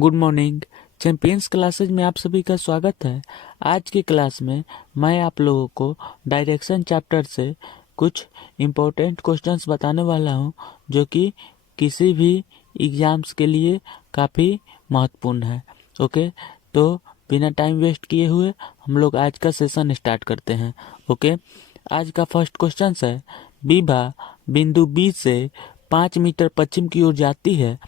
Good morning. Champions classes में आप सभी का स्वागत है। आज की क्लास में मैं आप लोगों को डायरेक्शन चैप्टर से कुछ इम्पोर्टेंट क्वेश्चंस बताने वाला हूं, जो कि किसी भी एग्जाम्स के लिए काफ़ी महत्वपूर्ण है। ओके, तो बिना टाइम वेस्ट किए हुए हम लोग आज का सेशन स्टार्ट करते हैं। ओके, आज का फर्स्ट क्वेश्चन है, विभा बिंदु बी से 5 मीटर पश्चिम की ओर जाती है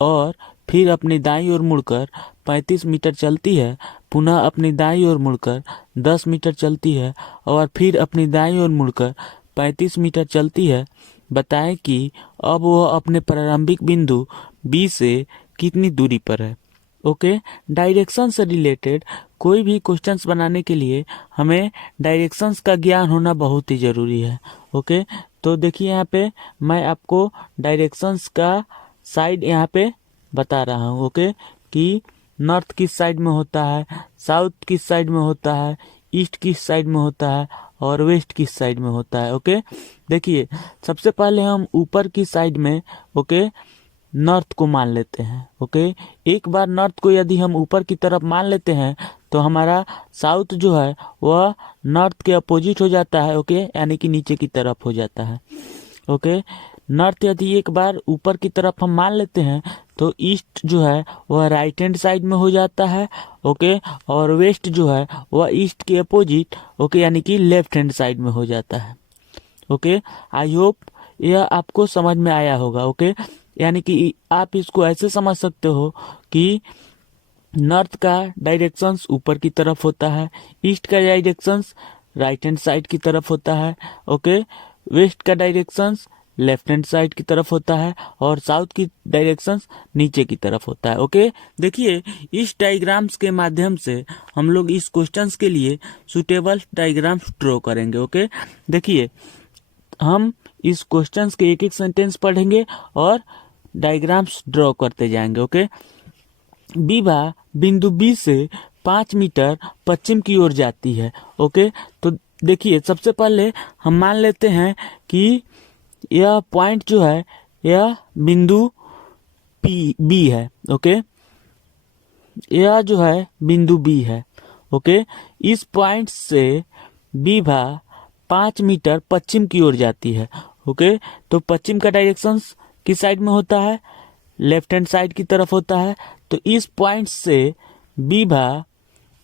और फिर अपनी दाईं ओर मुड़कर 35 मीटर चलती है, पुनः अपनी दाईं ओर मुड़कर 10 मीटर चलती है और फिर अपनी दाईं ओर मुड़कर 35 मीटर चलती है। बताएं कि अब वह अपने प्रारंभिक बिंदु बी से कितनी दूरी पर है। ओके, डायरेक्शन से रिलेटेड कोई भी क्वेश्चंस बनाने के लिए हमें डायरेक्शंस का ज्ञान होना बहुत ही ज़रूरी है। ओके, तो देखिए यहाँ पे मैं आपको डायरेक्शंस का साइड यहाँ पे बता रहा हूँ। ओके, कि नॉर्थ किस साइड में होता है, साउथ किस साइड में होता है, ईस्ट किस साइड में होता है और वेस्ट किस साइड में होता है। ओके, देखिए सबसे पहले हम ऊपर की साइड में नॉर्थ को मान लेते हैं। ओके, एक बार नॉर्थ को यदि हम ऊपर की तरफ मान लेते हैं तो हमारा साउथ जो है वह नॉर्थ के अपोजिट हो जाता है। ओके, यानी कि नीचे की तरफ हो जाता है। ओके, नॉर्थ यदि एक बार ऊपर की तरफ हम मान लेते हैं तो ईस्ट जो है वह राइट हैंड साइड में हो जाता है। ओके, और वेस्ट जो है वह ईस्ट के अपोजिट यानी कि लेफ्ट हैंड साइड में हो जाता है। ओके, आई होप यह आपको समझ में आया होगा। ओके, यानी कि आप इसको ऐसे समझ सकते हो कि नॉर्थ का डायरेक्शंस ऊपर की तरफ होता है, ईस्ट का डायरेक्शंस राइट हैंड साइड की तरफ होता है। ओके, वेस्ट का डायरेक्शंस लेफ्ट हैंड साइड की तरफ होता है और साउथ की डायरेक्शंस नीचे की तरफ होता है। ओके, देखिए इस डायग्राम्स के माध्यम से हम लोग इस क्वेश्चंस के लिए सुटेबल डायग्राम्स ड्रॉ करेंगे। ओके, देखिए हम इस क्वेश्चंस के एक एक सेंटेंस पढ़ेंगे और डायग्राम्स ड्रॉ करते जाएंगे। ओके, विभा बिंदु बी से 5 मीटर पश्चिम की ओर जाती है। ओके, तो देखिए सबसे पहले हम मान लेते हैं कि यह पॉइंट जो है यह बिंदु बी है। ओके, यह जो है बिंदु बी है। ओके, इस पॉइंट से विभा 5 मीटर पश्चिम की ओर जाती है। ओके, तो पश्चिम का डायरेक्शन किस साइड में होता है, लेफ्ट हैंड साइड की तरफ होता है। तो इस पॉइंट से विभा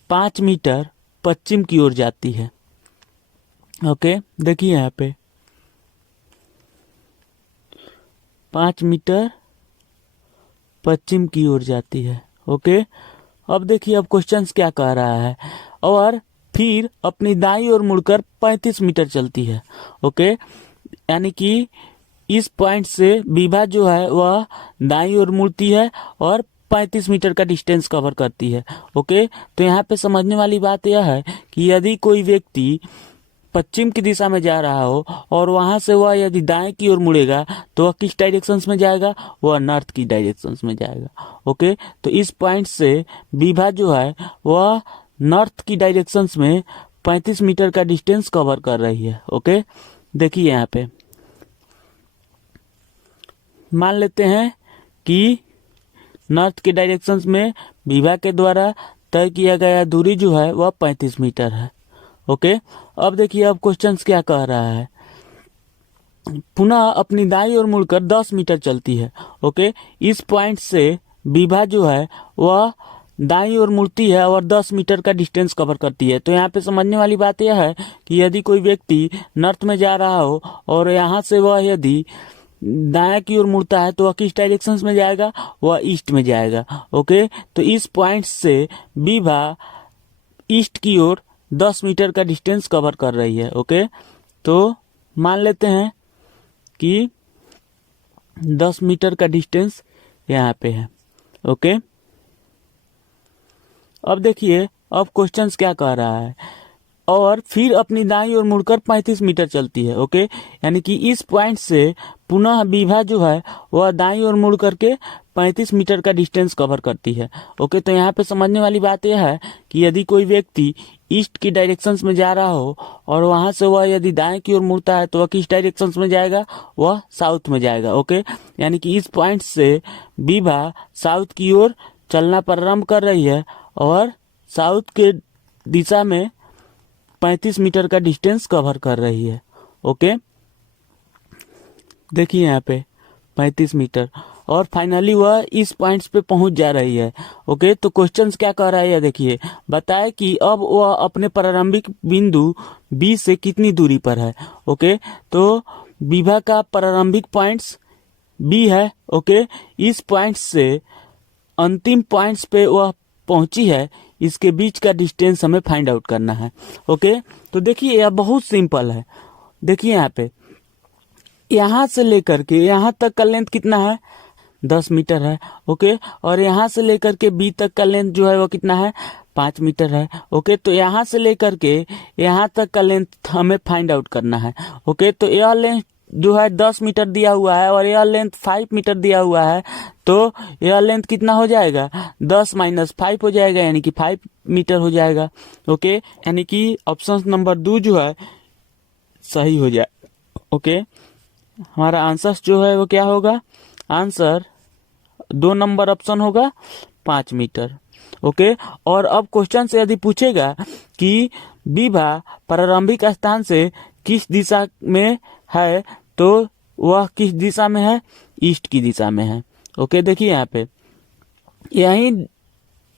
5 मीटर पश्चिम की ओर जाती है। ओके, देखिए यहाँ पे 5 मीटर पश्चिम की ओर जाती है। ओके, अब देखिए अब क्वेश्चंस क्या कह रहा है, और फिर अपनी दाईं ओर मुड़कर 35 मीटर चलती है। ओके, यानी कि इस पॉइंट से विभा जो है वह दाईं ओर मुड़ती है और 35 मीटर का डिस्टेंस कवर करती है। ओके, तो यहाँ पे समझने वाली बात यह है कि यदि कोई व्यक्ति पश्चिम की दिशा में जा रहा हो और वहां से वह यदि दाएं की ओर मुड़ेगा तो वह किस डायरेक्शंस में जाएगा, वह नॉर्थ की डायरेक्शंस में जाएगा। ओके, तो इस पॉइंट से विभा जो है वह नॉर्थ की डायरेक्शंस में 35 मीटर का डिस्टेंस कवर कर रही है। ओके, देखिए यहाँ पे मान लेते हैं कि नॉर्थ के डायरेक्शंस में विभा के द्वारा तय किया गया दूरी जो है वह 35 मीटर है। ओके, अब देखिए अब क्वेश्चंस क्या कह रहा है, पुनः अपनी दाईं ओर मुड़कर 10 मीटर चलती है। ओके, इस पॉइंट से विभा जो है वह दाईं ओर मुड़ती है और 10 मीटर का डिस्टेंस कवर करती है। तो यहाँ पे समझने वाली बात यह है कि यदि कोई व्यक्ति नॉर्थ में जा रहा हो और यहाँ से वह यदि दाएं की ओर मुड़ता है तो वह किस डायरेक्शन में जाएगा, वह ईस्ट में जाएगा। ओके, तो इस पॉइंट से विभा ईस्ट की ओर 10 मीटर का डिस्टेंस कवर कर रही है। ओके, तो मान लेते हैं कि 10 मीटर का डिस्टेंस यहाँ पे है। ओके, अब देखिए अब क्वेश्चंस क्या कह रहा है, और फिर अपनी दाईं ओर मुड़कर 35 मीटर चलती है। ओके, यानी कि इस पॉइंट से पुनः विभा जो है वह दाईं ओर मुड़ करके 35 मीटर का डिस्टेंस कवर करती है। ओके, तो यहाँ पे समझने वाली बात यह है कि यदि कोई व्यक्ति ईस्ट की डायरेक्शंस में जा रहा हो और वहां से वह यदि दाएं की ओर मुड़ता है तो वह किस डायरेक्शंस में जाएगा, वह साउथ में जाएगा। ओके, यानी कि इस पॉइंट से विभा साउथ की ओर चलना प्रारंभ कर रही है और साउथ के दिशा में 35 मीटर का डिस्टेंस कवर कर रही है। ओके, देखिए यहाँ पे 35 मीटर और फाइनली वह इस पॉइंट्स पे पहुंच जा रही है। ओके, तो क्वेश्चंस क्या कह रहा है, देखिए बताए कि अब वह अपने प्रारंभिक बिंदु बी से कितनी दूरी पर है। ओके, तो विभा का प्रारंभिक पॉइंट्स बी है। ओके, इस पॉइंट्स से अंतिम पॉइंट्स पे वह पहुंची है, इसके बीच का डिस्टेंस हमें फाइंड आउट करना है। ओके, तो देखिए यह बहुत सिंपल है। देखिए यहाँ पे यहाँ से लेकर के यहाँ तक का लेंथ कितना है, 10 मीटर है। ओके, और यहाँ से लेकर के बी तक का लेंथ जो है वो कितना है, 5 मीटर है। ओके, तो यहाँ से लेकर के यहाँ तक का लेंथ हमें फाइंड आउट करना है। ओके, तो यह लेंथ जो है 10 मीटर दिया हुआ है और यह लेंथ 5 मीटर दिया हुआ है, तो यह लेंथ कितना हो जाएगा, 10 माइनस 5 हो जाएगा, यानी कि 5 मीटर हो जाएगा। ओके, यानी कि ऑप्शन नंबर 2 जो है सही हो जाए। ओके, हमारा आंसर जो है वो क्या होगा, आंसर 2 नंबर ऑप्शन होगा, 5 मीटर। ओके, और अब क्वेश्चन से यदि पूछेगा कि विभा प्रारंभिक स्थान से किस दिशा में है, तो वह किस दिशा में है, ईस्ट की दिशा में है। ओके, देखिए यहाँ पे यही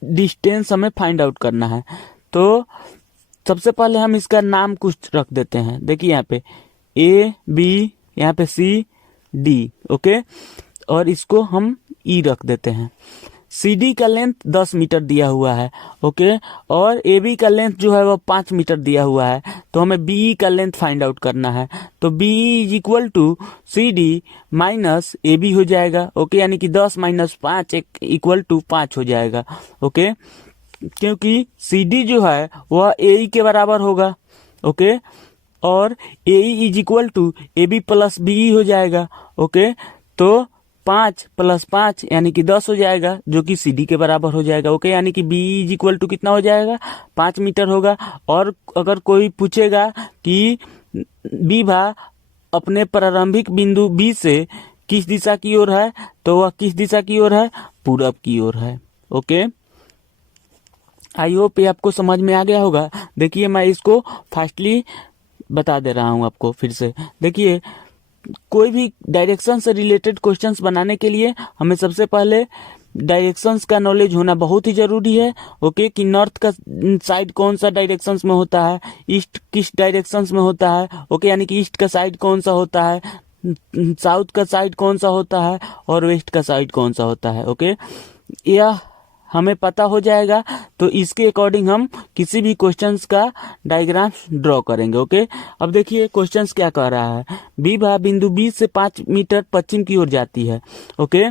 डिस्टेंस हमें फाइंड आउट करना है। तो सबसे पहले हम इसका नाम कुछ रख देते हैं। देखिए यहाँ पे ए बी, यहाँ पे सी डी। ओके, और इसको हम ई रख देते हैं। सी डी का लेंथ 10 मीटर दिया हुआ है। ओके, और ए बी का लेंथ जो है वो 5 मीटर दिया हुआ है, तो हमें बी ई का लेंथ फाइंड आउट करना है। तो B E is equal to C D minus A B हो जाएगा। ओके, यानी कि 10 माइनस 5 इक्वल टू 5 हो जाएगा। ओके, क्योंकि सी डी जो है वह ए ई के बराबर होगा। ओके, और A E is equal to A B plus B E हो जाएगा। ओके, तो 5 प्लस 5 यानी कि 10 हो जाएगा, जो कि सी डी के बराबर हो जाएगा। ओके, यानी कि बी इज इक्वल टू कितना हो जाएगा, 5 मीटर होगा। और अगर कोई पूछेगा कि विभा अपने प्रारंभिक बिंदु बी से किस दिशा की ओर है, तो वह किस दिशा की ओर है, पूरब की ओर है। ओके, आई होप ये आपको समझ में आ गया होगा। देखिए मैं इसको फास्टली बता दे रहा हूं आपको फिर से। देखिए कोई भी डायरेक्शन से रिलेटेड क्वेश्चंस बनाने के लिए हमें सबसे पहले डायरेक्शंस का नॉलेज होना बहुत ही जरूरी है। ओके, कि नॉर्थ का साइड कौन सा डायरेक्शंस में होता है, ईस्ट किस डायरेक्शंस में होता है। ओके, यानी कि ईस्ट का साइड कौन सा होता है, साउथ का साइड कौन सा होता है, और वेस्ट का साइड कौन सा होता है। ओके, यह हमें पता हो जाएगा, तो इसके अकॉर्डिंग हम किसी भी क्वेश्चंस का डायग्राम ड्रॉ करेंगे। ओके, अब देखिए क्वेश्चंस क्या कह रहा है, विभा बिंदु बी से 5 मीटर पश्चिम की ओर जाती है। ओके,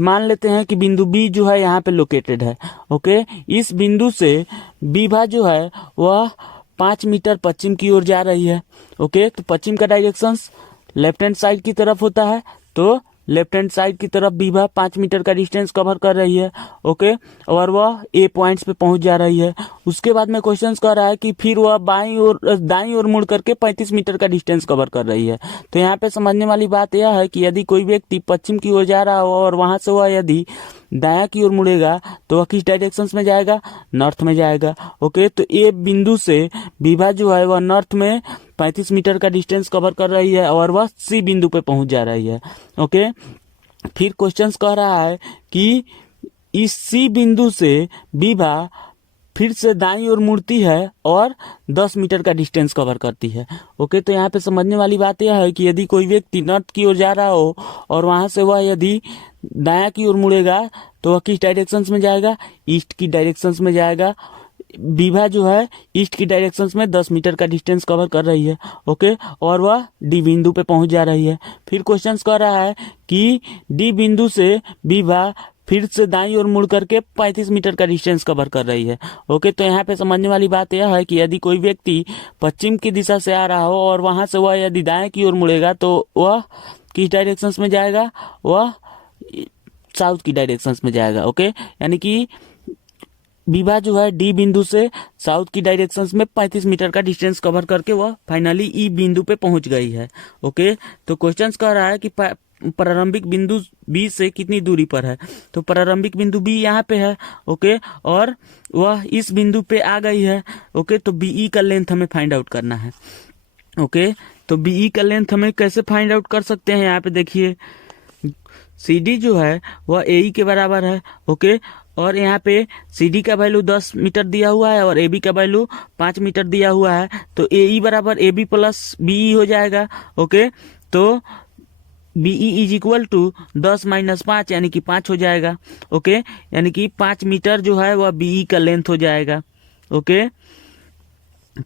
मान लेते हैं कि बिंदु बी जो है यहाँ पे लोकेटेड है। ओके, इस बिंदु से विभा जो है वह 5 मीटर पश्चिम की ओर जा रही है। ओके, तो पश्चिम का डायरेक्शन लेफ्ट हैंड साइड की तरफ होता है, तो लेफ्ट हैंड साइड की तरफ विभा 5 मीटर का डिस्टेंस कवर कर रही है। ओके, और वह ए पॉइंट्स पे पहुंच जा रही है। उसके बाद में क्वेश्चन कह रहा है कि फिर वह दाईं ओर मुड़ करके 35 मीटर का डिस्टेंस कवर कर रही है। तो यहाँ पे समझने वाली बात यह है कि यदि कोई व्यक्ति पश्चिम की ओर जा रहा हो और वहां से वह यदि दाया की ओर मुड़ेगा, तो वह किस डायरेक्शन में जाएगा, नॉर्थ में जाएगा। ओके, तो ए बिंदु से विभा जो है वह नॉर्थ में 35 मीटर का डिस्टेंस कवर कर रही है और वह सी बिंदु पे पहुंच जा रही है। ओके, फिर क्वेश्चन कह रहा है कि इस सी बिंदु से विभा फिर से दाईं ओर मुड़ती है और 10 मीटर का डिस्टेंस कवर करती है। ओके, तो यहाँ पे समझने वाली बात यह है कि यदि कोई व्यक्ति नॉर्थ की ओर जा रहा हो और वहां से वह यदि दाया की ओर मुड़ेगा, तो वह किस डायरेक्शन में जाएगा, ईस्ट की डायरेक्शन में जाएगा। विभा जो है ईस्ट की डायरेक्शन में 10 मीटर का डिस्टेंस कवर कर रही है। ओके, और वह डी बिंदु पे पहुंच जा रही है। फिर क्वेश्चन कह रहा है कि डी बिंदु से विभा फिर से दाईं ओर मुड़ करके 35 मीटर का डिस्टेंस कवर कर रही है। ओके, तो यहाँ पे समझने वाली बात यह है कि यदि कोई व्यक्ति पश्चिम की दिशा से आ रहा हो और वहां से वह यदि दाएं की ओर मुड़ेगा, तो वह किस डायरेक्शन में जाएगा, वह साउथ की डायरेक्शन में जाएगा। ओके, यानी कि विभा जो है डी बिंदु से साउथ की डायरेक्शन में 35 मीटर का डिस्टेंस कवर करके वह फाइनली ई बिंदु पे पहुंच गई है। ओके, तो क्वेश्चन कह रहा है कि प्रारंभिक बिंदु बी से कितनी दूरी पर है। तो प्रारंभिक बिंदु बी यहाँ पे है, ओके, और वह इस बिंदु पे आ गई है, ओके। तो बीई का लेंथ हमें फाइंड आउट करना है, ओके। तो बीई का लेंथ हमें कैसे फाइंड आउट कर सकते हैं, यहाँ पे देखिए सी डी जो है वह ए के बराबर है, ओके। और यहाँ पे सी डी का वैल्यू 10 मीटर दिया हुआ है और ए बी का वैल्यू 5 मीटर दिया हुआ है। तो ए बराबर ए बी प्लस बी हो जाएगा, ओके। तो BE is equal to 10 minus 5 यानी कि 5 हो जाएगा, ओके। यानी कि 5 मीटर जो है वह बीई का लेंथ हो जाएगा, ओके।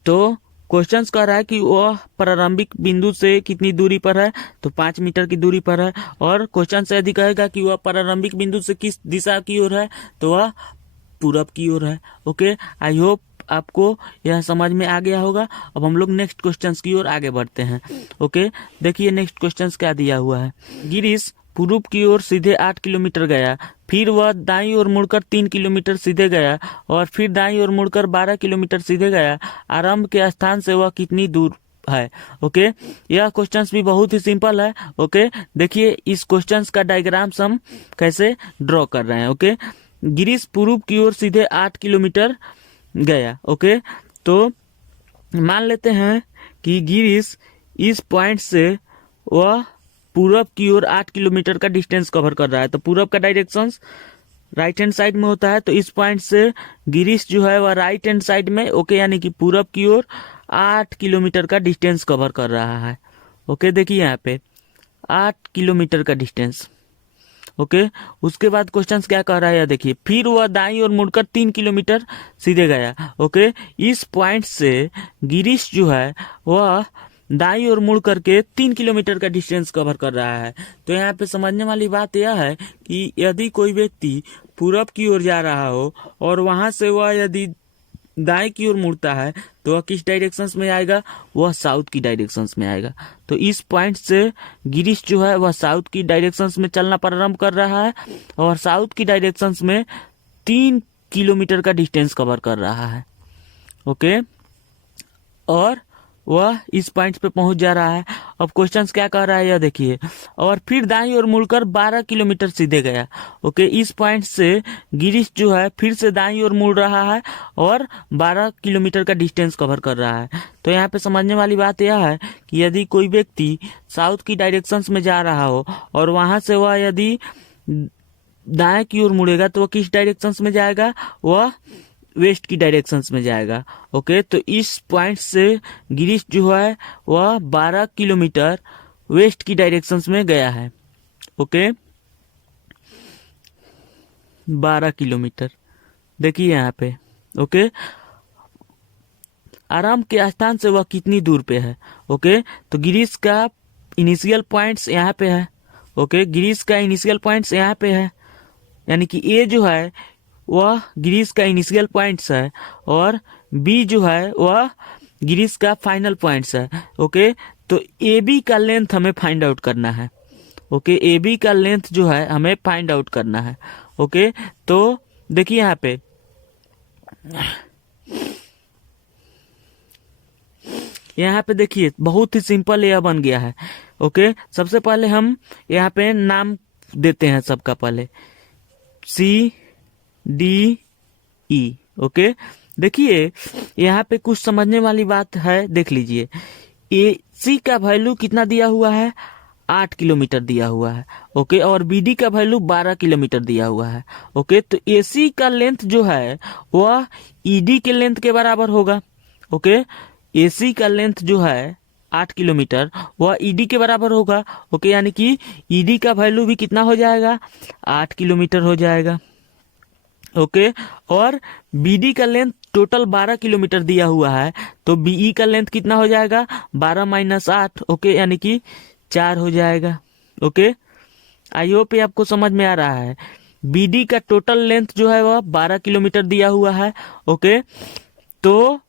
तो क्वेश्चंस कह रहा है कि वह प्रारंभिक बिंदु से कितनी दूरी पर है, तो 5 मीटर की दूरी पर है। और क्वेश्चन से यदि कहेगा कि वह प्रारंभिक बिंदु से किस दिशा की ओर है, तो वह पूरब की ओर है, ओके। आई होप आपको यह समझ में आ गया होगा। अब हम लोग नेक्स्ट क्वेश्चंस की ओर आगे बढ़ते हैं, ओके। देखिए नेक्स्ट क्वेश्चंस क्या दिया हुआ है। गिरीश पूर्व की ओर सीधे 8 किलोमीटर गया, फिर वह दाईं ओर मुड़कर 3 किलोमीटर सीधे गया और फिर दाईं ओर मुड़कर 12 किलोमीटर सीधे गया। आरंभ के स्थान से वह कितनी दूर है, ओके। यह क्वेश्चंस भी बहुत ही सिंपल है, ओके। देखिए इस क्वेश्चंस का डायग्राम्स हम कैसे ड्रॉ कर रहे हैं, ओके। गिरीश पूर्व की ओर सीधे 8 किलोमीटर गया, ओके। तो मान लेते हैं कि गिरीश इस पॉइंट से वह पूरब की ओर 8 किलोमीटर का डिस्टेंस कवर कर रहा है। तो पूरब का डायरेक्शन राइट हैंड साइड में होता है, तो इस पॉइंट से गिरीश जो है वह राइट हैंड साइड में, ओके, यानी कि पूरब की ओर 8 किलोमीटर का डिस्टेंस कवर कर रहा है, ओके। देखिए यहाँ पे 8 किलोमीटर का डिस्टेंस, ओके। उसके बाद क्वेश्चंस क्या कह रहा है, देखिए फिर वह दाईं ओर मुड़कर 3 किलोमीटर सीधे गया, ओके। इस पॉइंट से गिरीश जो है वह दाईं ओर मुड़ करके 3 किलोमीटर का डिस्टेंस कवर कर रहा है। तो यहाँ पे समझने वाली बात यह है कि यदि कोई व्यक्ति पूरब की ओर जा रहा हो और वहां से वह यदि दाएं की ओर मुड़ता है तो वह किस डायरेक्शंस में आएगा, वह साउथ की डायरेक्शंस में आएगा। तो इस पॉइंट से गिरीश जो है वह साउथ की डायरेक्शंस में चलना प्रारंभ कर रहा है और साउथ की डायरेक्शंस में 3 किलोमीटर का डिस्टेंस कवर कर रहा है, ओके। और वह इस पॉइंट पे पहुंच जा रहा है। अब क्वेश्चंस क्या कह रहा है यह देखिए, और फिर दाईं ओर मुड़कर 12 किलोमीटर सीधे गया, ओके। इस पॉइंट से गिरीश जो है फिर से दाईं ओर मुड़ रहा है और 12 किलोमीटर का डिस्टेंस कवर कर रहा है। तो यहाँ पे समझने वाली बात यह है कि यदि कोई व्यक्ति साउथ की डायरेक्शंस में जा रहा हो और वहां से वह यदि दाएं की ओर मुड़ेगा तो वह किस डायरेक्शंस में जाएगा, वह वेस्ट की डायरेक्शंस में जाएगा, ओके। तो इस पॉइंट से गिरीश जो है वह 12 किलोमीटर वेस्ट की डायरेक्शंस में गया है, ओके। 12 किलोमीटर देखिए यहाँ पे, ओके। आरंभ के स्थान से वह कितनी दूर पे है, ओके। तो गिरीश का इनिशियल पॉइंट्स यहाँ पे है, ओके। गिरीश का इनिशियल पॉइंट्स यहाँ पे है, यानी कि ए जो है वह गिरीश का इनिशियल पॉइंट्स है और बी जो है वह गिरीश का फाइनल पॉइंट्स है, ओके। तो ए बी का लेंथ हमें फाइंड आउट करना है, ओके। ए बी का लेंथ जो है हमें फाइंड आउट करना है, ओके। तो देखिए यहाँ पे देखिए बहुत ही सिंपल यह बन गया है, ओके। सबसे पहले हम यहाँ पे नाम देते हैं सबका, पहले सी डी ई, ओके। देखिए यहाँ पे कुछ समझने वाली बात है, देख लीजिए। ए सी का वैल्यू कितना दिया हुआ है, 8 किलोमीटर दिया हुआ है, ओके। और बी डी का वैल्यू 12 किलोमीटर दिया हुआ है, ओके। तो ए सी का लेंथ जो है वह ई डी के लेंथ के बराबर होगा, ओके। ए सी का लेंथ जो है 8 किलोमीटर वह ई डी के बराबर होगा, ओके। यानी कि ई डी का वैल्यू भी कितना हो जाएगा, 8 किलोमीटर हो जाएगा, ओके। और बीडी का लेंथ टोटल 12 किलोमीटर दिया हुआ है, तो बीई का लेंथ कितना हो जाएगा, 12 माइनस 8, ओके, यानी कि 4 हो जाएगा, ओके। आई होप ये आपको समझ में आ रहा है। बीडी का टोटल लेंथ जो है वह 12 किलोमीटर दिया हुआ है, ओके। तो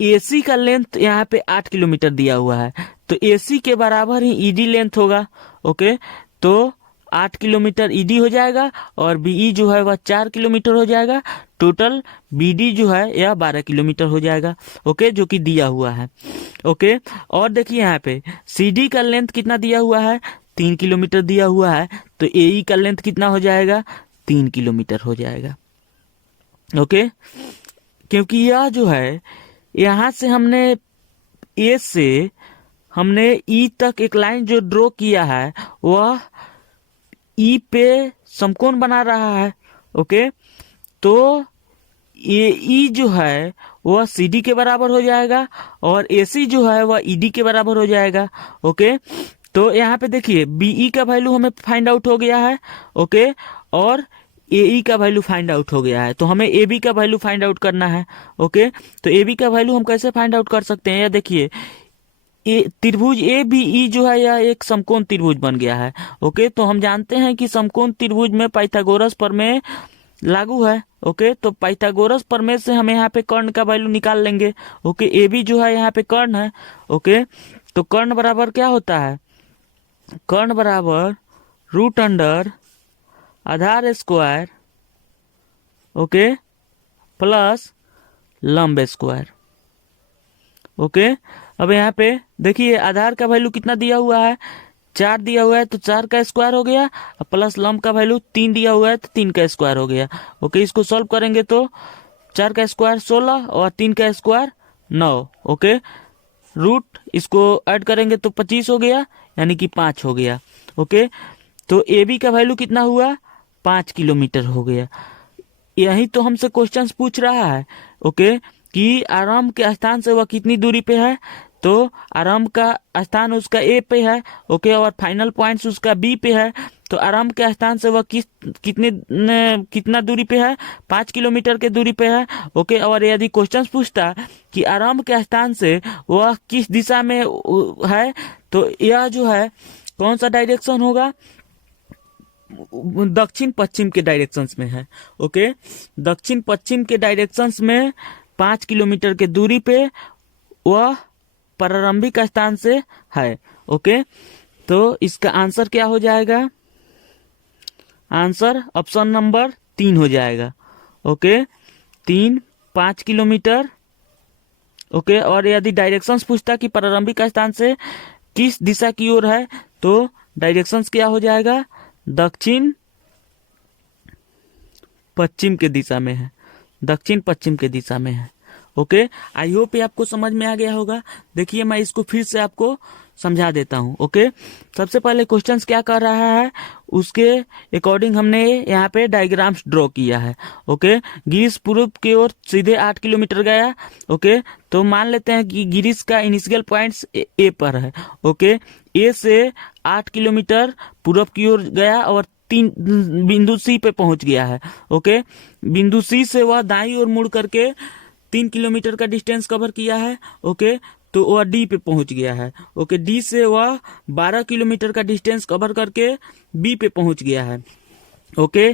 एसी का लेंथ यहाँ पे 8 किलोमीटर दिया हुआ है, तो एसी के बराबर ही ईडी लेंथ होगा, ओके। तो 8 किलोमीटर ईडी हो जाएगा और बीई जो है वह 4 किलोमीटर हो जाएगा। टोटल बीडी जो है यह 12 किलोमीटर हो जाएगा, ओके, जो कि दिया हुआ है, ओके। और देखिए यहाँ पे सीडी का लेंथ कितना दिया हुआ है, 3 किलोमीटर दिया हुआ है, तो AE का लेंथ कितना हो जाएगा? 3 किलोमीटर हो जाएगा। ओके, क्योंकि यह जो है, यहाँ से हमने A से हमने E तक एक लाइन जो ड्रॉ किया है, वह E पे समकोण बना रहा है। ओके, तो AE जो है वह CD के बराबर हो जाएगा और AC जो है वह ED के बराबर हो जाएगा। ओके, तो यहाँ पे देखिए BE का वैल्यू हमें फाइंड आउट हो गया है। ओके, और AE का वैल्यू फाइंड आउट हो गया है, तो हमें AB का वैल्यू फाइंड आउट करना है। ओके, तो AB का वैल्यू हम कैसे फाइंड आउट कर सकते हैं? या देखिए, त्रिभुज ABE जो है यह एक समकोण त्रिभुज बन गया है। ओके, तो हम जानते हैं कि समकोण त्रिभुज में पाइथागोरस प्रमेय लागू है। ओके, तो पाइथागोरस प्रमेय से हम यहाँ पे कर्ण का वैल्यू निकाल लेंगे। ओके, AB जो है यहाँ पे कर्ण है। ओके, तो कर्ण बराबर क्या होता है? कर्ण बराबर रूट अंडर आधार स्क्वायर, ओके, प्लस लंब स्क्वायर। ओके, अब यहाँ पे देखिए आधार का वैल्यू कितना दिया हुआ है? 4 दिया हुआ है, तो 4 का स्क्वायर हो गया, प्लस लंब का वैल्यू 3 दिया हुआ है, तो 3 का स्क्वायर हो गया। ओके, इसको सॉल्व करेंगे तो 4 का स्क्वायर 16 और 3 का स्क्वायर 9। ओके, रूट इसको ऐड करेंगे तो 25 हो गया, यानी कि 5 हो गया। ओके, तो AB का वैल्यू कितना हुआ? 5 किलोमीटर हो गया। यही तो हमसे क्वेश्चंस पूछ रहा है। ओके, कि आरंभ के स्थान से वह कितनी दूरी पे है? तो आरंभ का स्थान उसका A पे है। ओके, और फाइनल पॉइंट्स उसका B पे है। तो आरंभ के स्थान से वह कितना दूरी पे है? 5 किलोमीटर के दूरी पे है। ओके, और यदि क्वेश्चंस पूछता कि आरंभ के स्थान से वह किस दिशा में है, तो यह जो है कौन सा डायरेक्शन होगा? दक्षिण पश्चिम के डायरेक्शंस में है। ओके, दक्षिण पश्चिम के डायरेक्शंस में 5 किलोमीटर के दूरी पे वह प्रारंभिक स्थान से है। ओके, तो इसका आंसर क्या हो जाएगा? आंसर ऑप्शन नंबर 3 हो जाएगा। Okay, 3 5 kilometre. ओके, और यदि डायरेक्शंस पूछता कि प्रारंभिक स्थान से किस दिशा की ओर है, तो डायरेक्शंस क्या हो जाएगा? दक्षिण पश्चिम के दिशा में है, दक्षिण पश्चिम के दिशा में है। ओके, आई होप ये आपको समझ में आ गया होगा। देखिए मैं इसको फिर से आपको समझा देता हूँ। ओके, सबसे पहले क्वेश्चंस क्या कर रहा है, उसके अकॉर्डिंग हमने यहाँ पे डायग्राम्स ड्रॉ किया है। ओके, गिरीश पूर्व की ओर सीधे 8 किलोमीटर गया। ओके, तो मान लेते हैं कि गिरीश का इनिशियल पॉइंट्स A पर है। ओके, A से 8 किलोमीटर पूर्व की ओर गया और 3 बिंदु C पे पहुंच गया है। ओके, बिंदु C से वह दाईं ओर मुड़ करके 3 किलोमीटर का डिस्टेंस कवर किया है। ओके, तो वह D पे पहुंच गया है। ओके, D से वह 12 किलोमीटर का डिस्टेंस कवर करके B पे पहुंच गया है। ओके,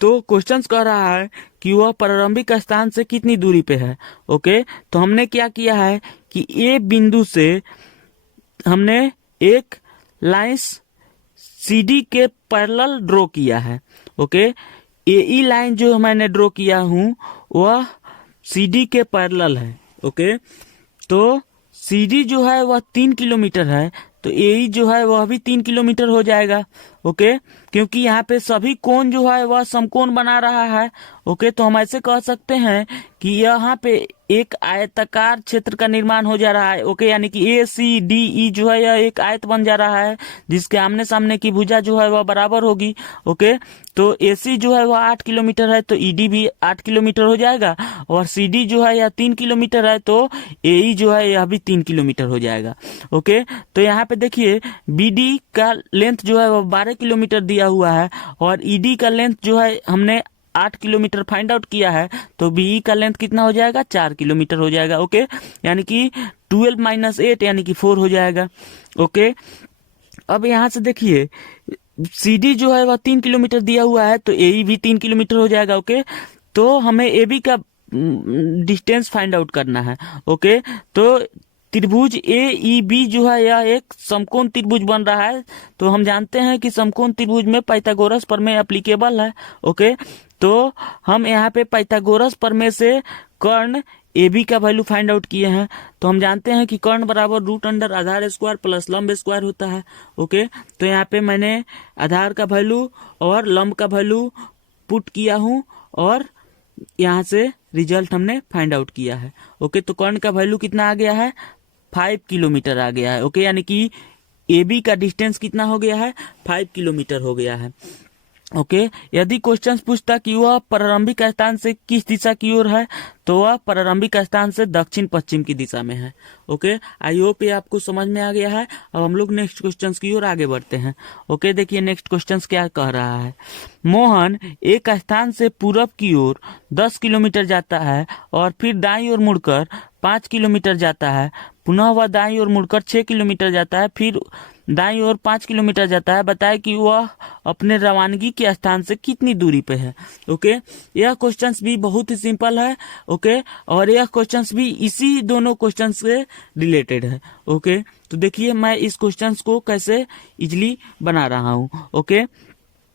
तो क्वेश्चंस कह रहा है कि वह प्रारंभिक स्थान से कितनी दूरी पे है। ओके, तो हमने क्या किया है कि A बिंदु से हमने एक लाइन CD के पैरेलल ड्रॉ किया है। ओके, AE लाइन जो मैंने ड्रॉ किया हूं वह CD के पैरेलल है। ओके, तो CD जो है वह 3 किलोमीटर है, तो AE जो है वह भी 3 किलोमीटर हो जाएगा। ओके, क्योंकि यहाँ पे सभी कोण जो है वह समकोण बना रहा है। ओके, तो हम ऐसे कह सकते हैं कि यहाँ पे एक आयताकार क्षेत्र का निर्माण हो जा रहा है। ओके, यानी कि ACDE जो है यह एक आयत बन जा रहा है, जिसके आमने सामने की भुजा जो है वह बराबर होगी। ओके, तो AC जो है वह 8 किलोमीटर है, तो ED भी 8 किलोमीटर हो जाएगा, और CD जो है यह 3 किलोमीटर है, तो AE जो है यह भी 3 किलोमीटर हो जाएगा। ओके, तो यहाँ पे देखिए BD का लेंथ जो है वह 12 किलोमीटर दिया हुआ है, और ED का लेंथ जो है हमने 8 किलोमीटर फाइंड आउट किया है, तो BE का लेंथ कितना हो जाएगा? 4 किलोमीटर हो जाएगा। ओके, यानी कि 12 - 8 यानी कि 4 हो जाएगा। ओके, अब यहाँ से देखिए CD जो है वह 3 किलोमीटर दिया हुआ है, तो AE भी 3 किलोमीटर हो जाएगा। ओके, तो हमें AB का डिस्टेंस फाइंड आउट करना है। ओके, तो त्रिभुज AEB जो है यह एक समकोण त्रिभुज बन रहा है, तो हम जानते हैं कि समकोण त्रिभुज में पाइथागोरस प्रमेय एप्लीकेबल है। ओके, तो हम यहाँ पे पाइथागोरस प्रमेय से कर्ण ए बी का वैल्यू फाइंड आउट किए हैं, तो हम जानते हैं कि कर्ण बराबर रूट अंडर आधार स्क्वायर प्लस लंब स्क्वायर होता है। ओके, तो यहाँ पे मैंने आधार का वैल्यू और लंब का वैल्यू पुट किया हूँ और यहाँ से रिजल्ट हमने फाइंड आउट किया है। ओके, तो कर्ण का वैल्यू कितना आ गया है, 5 किलोमीटर आ गया है। ओके, यानी कि ए बी का डिस्टेंस कितना हो गया है, 5 किलोमीटर हो गया है। ओके, यदि क्वेश्चन पूछता कि वह प्रारंभिक स्थान से किस दिशा की ओर है, तो वह प्रारंभिक स्थान से दक्षिण पश्चिम की दिशा में है। ओके, आई होप ये आपको समझ में आ गया है। अब हम लोग नेक्स्ट क्वेश्चन की ओर आगे बढ़ते हैं। ओके, देखिए नेक्स्ट क्वेश्चन क्या कह रहा है। मोहन एक स्थान से पूरब की ओर 10 किलोमीटर जाता है और फिर दाईं ओर मुड़कर 5 किलोमीटर जाता है, पुनः वह दाईं ओर मुड़कर 6 किलोमीटर जाता है, फिर दाईं ओर 5 किलोमीटर जाता है। बताए कि वह अपने रवानगी के स्थान से कितनी दूरी पे है। ओके, यह क्वेश्चंस भी बहुत ही सिंपल है। ओके, और यह क्वेश्चंस भी इसी दोनों क्वेश्चंस से रिलेटेड है। ओके, तो देखिए मैं इस क्वेश्चंस को कैसे इजिली बना रहा हूँ। ओके,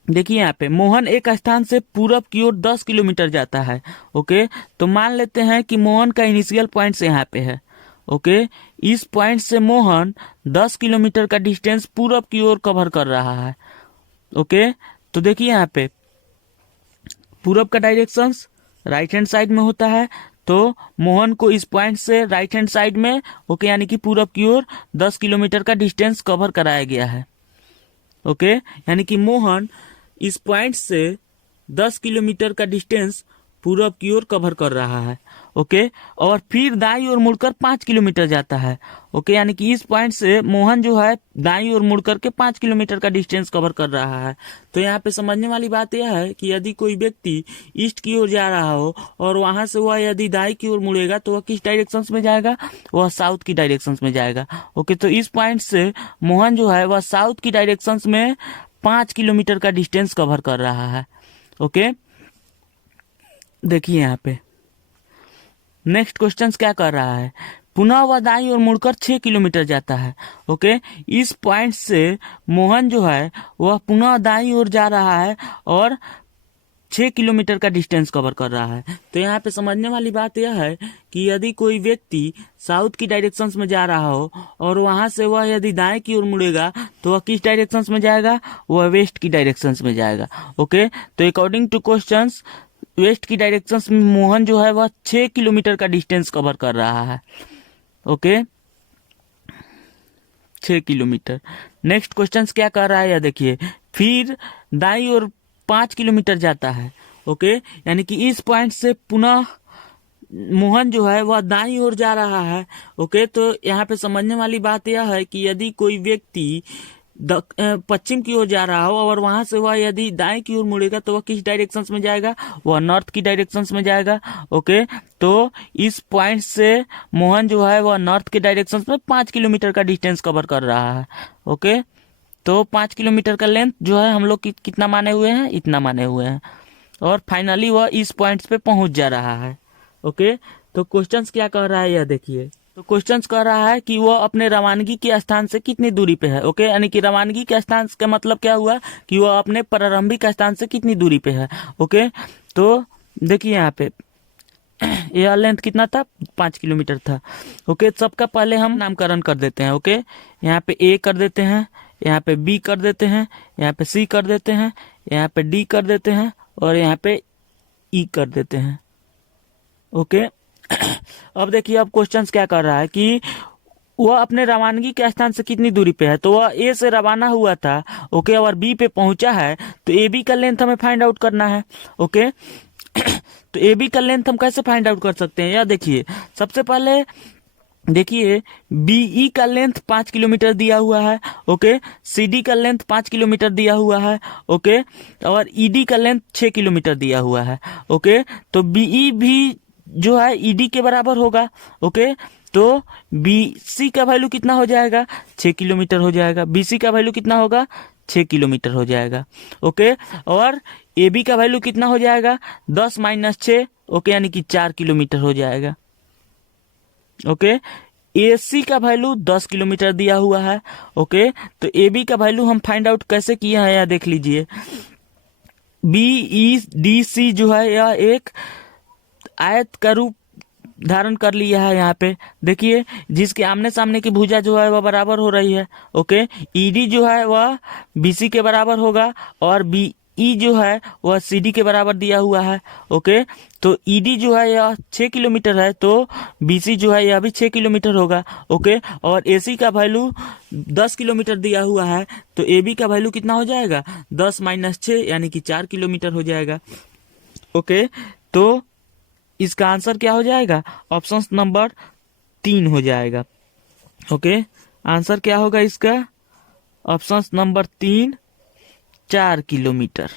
देखिए यहाँ पे मोहन एक स्थान से पूरब की ओर 10 किलोमीटर जाता है। ओके, तो मान लेते हैं कि मोहन का इनिशियल पॉइंट से यहाँ पे है। ओके, इस पॉइंट से मोहन 10 किलोमीटर का डिस्टेंस पूरब की ओर कवर कर रहा है। ओके, तो देखिए यहाँ पे पूरब का डायरेक्शन राइट हैंड साइड में होता है, तो मोहन को इस पॉइंट से राइट हैंड साइड में ओके यानी कि पूरब की ओर 10 किलोमीटर का डिस्टेंस कवर कराया गया है। ओके, यानी कि मोहन इस पॉइंट से 10 किलोमीटर का डिस्टेंस पूरब की ओर कवर कर रहा है। ओके, और फिर दाईं ओर मुड़कर 5 किलोमीटर जाता है। ओके, यानी कि इस पॉइंट से मोहन जो है दाईं ओर मुड़ करके 5 किलोमीटर का डिस्टेंस कवर कर रहा है। तो यहाँ पे समझने वाली बात यह है कि यदि कोई व्यक्ति ईस्ट की ओर जा रहा हो और वहां से वह यदि दाईं की ओर मुड़ेगा तो वह किस डायरेक्शन में जाएगा, वह साउथ की डायरेक्शन में जाएगा। ओके, तो इस पॉइंट से मोहन जो है वह साउथ की डायरेक्शन में 5 किलोमीटर का डिस्टेंस कवर कर रहा है। ओके, देखिए यहाँ पे नेक्स्ट क्वेश्चन क्या कर रहा है। पुनः वह दाईं ओर मुड़कर 6 किलोमीटर जाता है। ओके, इस पॉइंट से मोहन जो है वह पुनः दाईं ओर जा रहा है और 6 किलोमीटर का डिस्टेंस कवर कर रहा है। तो यहाँ पे समझने वाली बात यह है कि यदि कोई व्यक्ति साउथ की डायरेक्शन में जा रहा हो और वहां से वह यदि दाएं की ओर मुड़ेगा तो वह किस डायरेक्शन में जाएगा, वह वेस्ट की डायरेक्शन में जाएगा। ओके, तो अकॉर्डिंग टू क्वेश्चंस वेस्ट की डायरेक्शन में मोहन जो है वह 6 किलोमीटर का डिस्टेंस कवर कर रहा है। Okay, 6 kilometre. नेक्स्ट क्वेश्चन क्या कर रहा है यह देखिए, फिर दाईं ओर 5 किलोमीटर जाता है। ओके, यानी कि इस पॉइंट से पुनः मोहन जो है वह दाईं ओर जा रहा है। ओके, तो यहाँ पे समझने वाली बात यह है कि यदि कोई व्यक्ति पश्चिम की ओर जा रहा हो और वहां से वह यदि दाएं की ओर मुड़ेगा तो वह किस डायरेक्शन में जाएगा, वह नॉर्थ की डायरेक्शन में जाएगा। ओके, तो इस पॉइंट से मोहन जो है वह नॉर्थ के डायरेक्शन में 5 किलोमीटर का डिस्टेंस कवर कर रहा है। ओके, तो 5 किलोमीटर का लेंथ जो है हम लोग कितना माने हुए हैं, इतना माने हुए हैं, और फाइनली वह इस पॉइंट पे पहुंच जा रहा है। ओके, तो क्वेश्चन क्या कह रहा है यह देखिए, तो क्वेश्चन कह रहा है कि वह अपने रवानगी के स्थान से कितनी दूरी पे है। ओके, यानी कि रवानगी के स्थान का मतलब क्या हुआ कि वह अपने प्रारंभिक स्थान से कितनी दूरी पे है। ओके, तो देखिए यहाँ पे यह लेंथ कितना था, 5 किलोमीटर था। ओके, सबका पहले हम नामकरण कर देते हैं। ओके, यहाँ पे ए कर देते हैं, यहाँ पे बी कर देते हैं, यहाँ पे सी कर देते हैं, यहाँ पे डी कर देते हैं और यहाँ पे ई कर देते हैं। ओके, अब देखिए अब क्वेश्चन क्या कर रहा है कि वह अपने रवानगी के स्थान से कितनी दूरी पे है। तो वह ए से रवाना हुआ था। ओके, और बी पे पहुंचा है, तो ए बी का लेंथ हमें फाइंड आउट करना है। ओके, तो ए बी का लेंथ हम कैसे फाइंड आउट कर सकते हैं, यह देखिए सबसे पहले देखिए बीई का लेंथ 5 किलोमीटर दिया हुआ है। ओके, सीडी का लेंथ 5 किलोमीटर दिया हुआ है। ओके, और ईडी का लेंथ 6 किलोमीटर दिया हुआ है। ओके, तो बीई भी जो है ईडी के बराबर होगा। ओके, तो बीसी का वैल्यू कितना हो जाएगा, 6 किलोमीटर हो जाएगा। बीसी का वैल्यू कितना होगा, 6 किलोमीटर हो जाएगा। ओके, और एबी का वैल्यू कितना हो जाएगा, 10 - 6। ओके, यानी कि 4 किलोमीटर हो जाएगा। ओके, एसी का वैल्यू 10 किलोमीटर दिया हुआ है। ओके, तो एबी का वैल्यू हम फाइंड आउट कैसे किए हैं यह देख लीजिए। BEDC जो है यह एक आयत का रूप धारण कर लिया है। यहाँ पे देखिए, जिसके आमने सामने की भुजा जो है वह बराबर हो रही है। ओके, ईडी जो है वह बीसी के बराबर होगा और बी ई जो है वह सीडी के बराबर दिया हुआ है। ओके, तो ईडी जो है यह 6 किलोमीटर है, तो बीसी जो है यह भी 6 किलोमीटर होगा। ओके, और एसी का वैल्यू 10 किलोमीटर दिया हुआ है, तो एबी का वैल्यू कितना हो जाएगा, 10 - 6 यानी कि 4 किलोमीटर हो जाएगा। ओके, तो इसका आंसर क्या हो जाएगा, ऑप्शन नंबर 3 हो जाएगा। ओके, आंसर क्या होगा इसका, ऑप्शन नंबर 3, 4 किलोमीटर।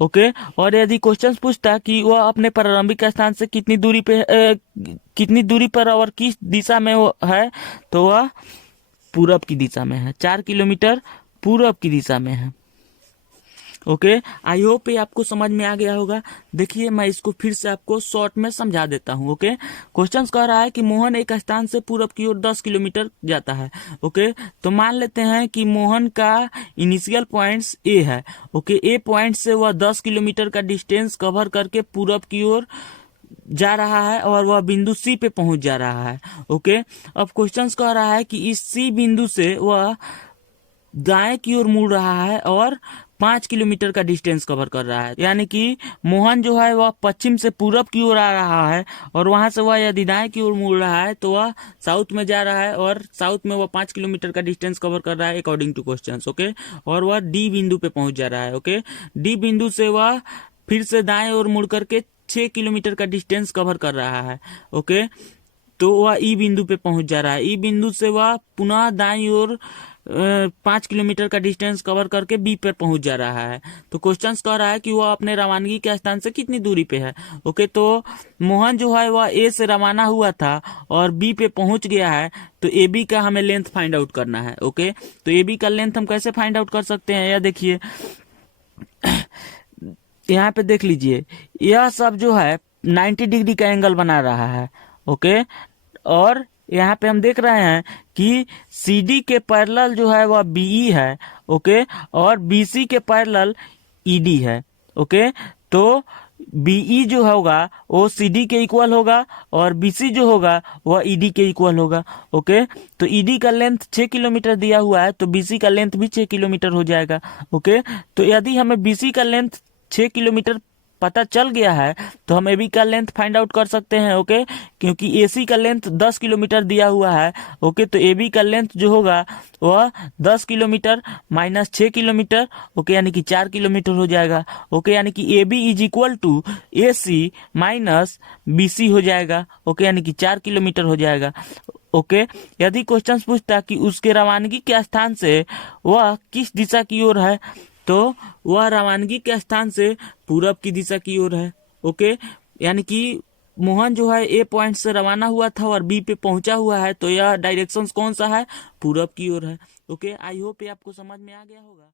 ओके, और यदि क्वेश्चन पूछता कि वह अपने प्रारंभिक स्थान से कितनी दूरी पर और किस दिशा में वो है, तो वह पूरब की दिशा में है, 4 किलोमीटर पूरब की दिशा में है। ओके, आई होप ये आपको समझ में आ गया होगा। देखिए, मैं इसको फिर से आपको शॉर्ट में समझा देता हूँ। ओके, क्वेश्चन कह रहा है कि मोहन एक स्थान से पूरब की ओर 10 किलोमीटर जाता है। ओके, तो मान लेते हैं कि मोहन का इनिशियल पॉइंट्स ए है। ओके, ए पॉइंट से वह 10 किलोमीटर का डिस्टेंस कवर करके पूरब की ओर जा रहा है और वह बिंदु सी पे पहुंच जा रहा है। ओके, अब क्वेश्चन कह रहा है कि इस सी बिंदु से वह दाएं की ओर मुड़ रहा है और 5 किलोमीटर का डिस्टेंस कवर कर रहा है, यानी कि मोहन जो है वह पश्चिम से पूरब की ओर आ रहा है और वहां से वह यदि दाएं की ओर मुड़ रहा है तो वह साउथ में जा रहा है और साउथ में वह 5 किलोमीटर का डिस्टेंस कवर कर रहा है अकॉर्डिंग टू क्वेश्चन। ओके, और वह डी बिंदु पे पहुंच जा रहा है। ओके, डी बिंदु से वह फिर से दाएं ओर मुड़ करके 6 किलोमीटर का डिस्टेंस कवर कर रहा है। ओके, तो वह ई बिंदु पे पहुंच जा रहा है। ई बिंदु से वह पुनः दाईं ओर 5 किलोमीटर का डिस्टेंस कवर करके बी पर पहुंच जा रहा है। तो क्वेश्चन कह रहा है कि वह अपने रवानगी के स्थान से कितनी दूरी पे है। ओके, तो मोहन जो है वह ए से रवाना हुआ था और बी पे पहुंच गया है, तो ए बी का हमें लेंथ फाइंड आउट करना है। ओके, तो ए बी का लेंथ हम कैसे फाइंड आउट कर सकते हैं, यह देखिए, यहाँ पे देख लीजिए, यह सब जो है 90 डिग्री का एंगल बना रहा है। ओके, और यहाँ पे हम देख रहे हैं कि CD के पैरेलल जो है वह BE है। ओके, और BC के पैरेलल ED है। ओके, तो BE जो होगा वो CD के इक्वल होगा और BC जो होगा वह ED के इक्वल होगा। ओके, तो ED का लेंथ 6 किलोमीटर दिया हुआ है, तो BC का लेंथ भी 6 किलोमीटर हो जाएगा। ओके, तो यदि हमें BC का लेंथ 6 किलोमीटर पता चल गया है तो हम AB का लेंथ फाइंड आउट कर सकते हैं। ओके, क्योंकि AC का लेंथ 10 किलोमीटर दिया हुआ है। ओके, तो AB का लेंथ जो होगा वह 10 किलोमीटर - 6 किलोमीटर, ओके, यानी कि 4 किलोमीटर हो जाएगा। ओके, यानी कि AB is equal to AC minus BC हो जाएगा। ओके, यानी कि 4 किलोमीटर हो जाएगा। ओके, यदि क्वेश्चन पूछता कि उसके रवानगी के स्थान से वह किस दिशा की ओर है, तो वह रवानगी के स्थान से पूरब की दिशा की ओर है। ओके, यानी कि मोहन जो है ए पॉइंट से रवाना हुआ था और बी पे पहुंचा हुआ है, तो यह डायरेक्शन कौन सा है, पूरब की ओर है। ओके, आई होप ये आपको समझ में आ गया होगा।